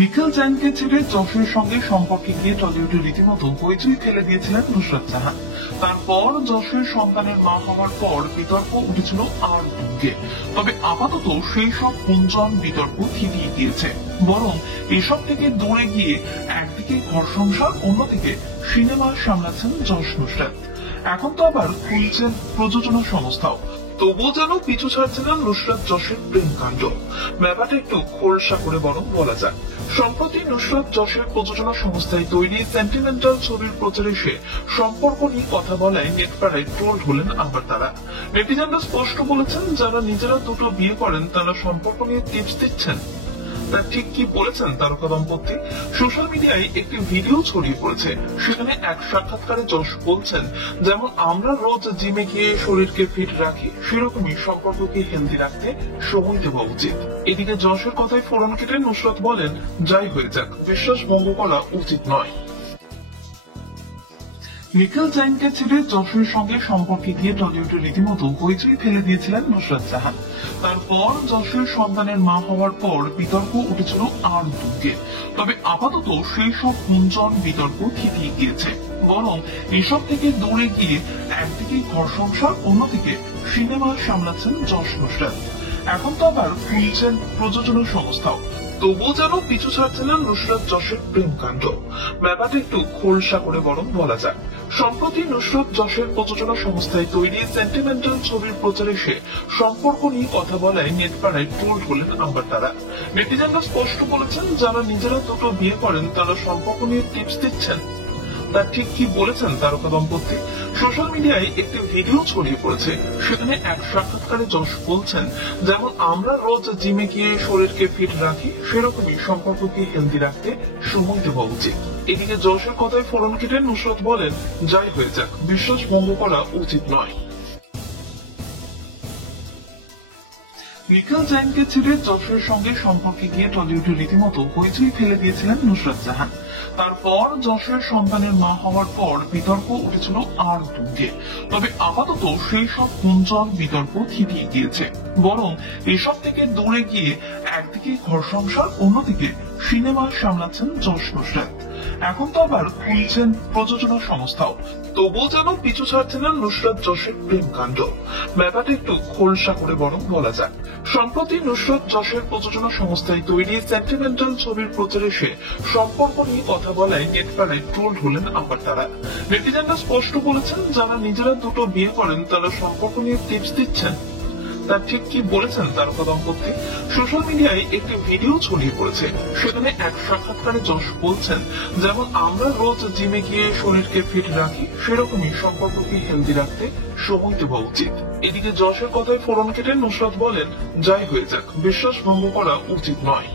নিখিল জৈনকে ছেড়ে যশের সঙ্গে সম্পর্কে গিয়ে টলিউডে রীতিমতো হইচই ফেলে দিয়েছিলেন নুসরাত জাহান। তারপর যশের সন্তানের মা হওয়ার পর বিতর্ক উঠেছিল আর তুঙ্গে। তবে আপাতত সেই সব গুঞ্জন বিতর্ক থিতিয়ে গিয়েছে, বরং এসব থেকে দূরে গিয়ে একদিকে ঘর সংসার, অন্যদিকে সিনেমা সামলাচ্ছেন যশ নুসরাত। এখন তো আবার খুলছেন প্রযোজনা সংস্থাও। তবুও যেন পিছু ছাড়ছে না নুসরাত যশের প্রেম কাণ্ড। ব্যাপারটা একটু খোলসা করে বরং বলা যায়। সম্প্রতি নুসরাত যশের প্রযোজনা সংস্থায় তৈরি সেন্টিমেন্টাল ছবির প্রচারে এসে সম্পর্ক নিয়ে কথা বলায় নেটপাড়ায় ট্রোল হলেন আবার তারা। নেটিজেনরা স্পষ্ট বলেছেন, যারা নিজেরা দুটো বিয়ে করেন তারা সম্পর্ক নিয়ে টিপস দিচ্ছেন। তা ঠিক কি বলেছেন তারকা দম্পতি? সোশ্যাল মিডিয়ায় একটি ভিডিও ছড়িয়ে পড়েছে। সেখানে এক সাক্ষাৎকারে যশ বলছেন, যেমন আমরা রোজ জিমে গিয়ে শরীরকে ফিট রাখি, সেরকমই সম্পর্ককে হেলদি রাখতে সময় দেওয়া উচিত। এদিকে যশের কথায় ফোড়ন কেটে নুসরাত বলেন, যাই হয়ে যাক, বিশ্বাস ভঙ্গ করা উচিত নয়। নিখিল জৈনকে ছেড়ে যশের সঙ্গে সম্পর্কে গিয়ে টলিউডে রীতিমতো হইচই ফেলে দিয়েছিলেন নুসরাত জাহান। তারপর যশের সন্তানের মা হওয়ার পর বিতর্ক উঠেছিল আর তুঙ্গে। তবে আপাতত সেই সব গুঞ্জন বিতর্ক থিতিয়ে গিয়েছে, বরং এসব থেকে দূরে গিয়ে একদিকে ঘর সংসার, অন্যদিকে সিনেমা সামলাচ্ছেন যশ নুসরাত। এখন তো আবার খুলছেন প্রযোজনা সংস্থাও। তবুও যেন পিছু ছাড়ছে না নুসরাত যশের প্রেম কাণ্ড। ব্যাপারটা একটু খোলসা করে বরং বলা যায়। সম্প্রতি নুসরাত যশের প্রযোজনা সংস্থায় তৈরি সেন্টিমেন্টাল ছবির প্রচারে এসে সম্পর্ক নিয়ে কথা বলায় নেটপাড়ায় ট্রোল হলেন আবার তারা। নেটিজেনরা স্পষ্ট বলেছেন, যারা নিজেরা দুটো বিয়ে করেন তারা সম্পর্ক নিয়ে টিপস দিচ্ছেন। তা ঠিক কি বলেছেন তারকা দম্পতি? সোশ্যাল মিডিয়ায় একটি ভিডিও ছড়িয়ে পড়েছে। সেখানে এক সাক্ষাৎকারে যশ বলছেন, যেমন আমরা রোজ জিমে গিয়ে শরীরকে ফিট রাখি, সেরকমই সম্পর্ককে হেলদি রাখতে সময় দেওয়া উচিত। এদিকে যশের কথায় ফোড়ন কেটে নুসরাত বলেন, যাই হয়ে যাক, বিশ্বাস ভঙ্গ করা উচিত নয়। নিখিল জৈনকে ছেড়ে যশের সঙ্গে সম্পর্কে গিয়ে টলিউডে রীতিমতো হইচই ফেলে দিয়েছিলেন নুসরাত জাহান। তারপর যশের সন্তানের মা হওয়ার পর বিতর্ক উঠেছিল আর তুঙ্গে। তবে আপাতত সেই সব গুঞ্জন বিতর্ক থিতিয়ে গিয়েছে, বরং এসব থেকে দূরে গিয়ে একদিকে ঘর সংসার, অন্যদিকে সিনেমা সামলাচ্ছেন যশ নুসরাত। এখন তো আবার খুলছেন প্রযোজনা সংস্থাও। তবুও যেন পিছু ছাড়ছে না নুসরাত যশের প্রেম কাণ্ড। ব্যাপারটা একটু খোলসা করে বরং বলা যায়। সম্প্রতি নুসরাত যশের প্রযোজনা সংস্থায় তৈরি সেন্টিমেন্টাল ছবির প্রচারে এসে সম্পর্ক নিয়ে কথা বলায় নেটপাড়ায় ট্রোল হলেন আবার তারা। নেটিজেনরা স্পষ্ট বলেছেন, যারা নিজেরা দুটো বিয়ে করেন তারা সম্পর্ক নিয়ে টিপস দিচ্ছেন। তা ঠিক কি বলেছেন তারকা দম্পতি? সোশ্যাল মিডিয়ায় একটি ভিডিও ছড়িয়ে পড়েছে। সেখানে এক সাক্ষাৎকারে যশ বলছেন, যেমন আমরা রোজ জিমে গিয়ে শরীরকে ফিট রাখি, সেরকমই সম্পর্ককে হেলদি রাখতে সময় দেওয়া উচিত। এদিকে যশের কথায় ফোড়ন কেটে নুসরাত বলেন, যাই হয়ে যাক, বিশ্বাস ভঙ্গ করা উচিত নয়।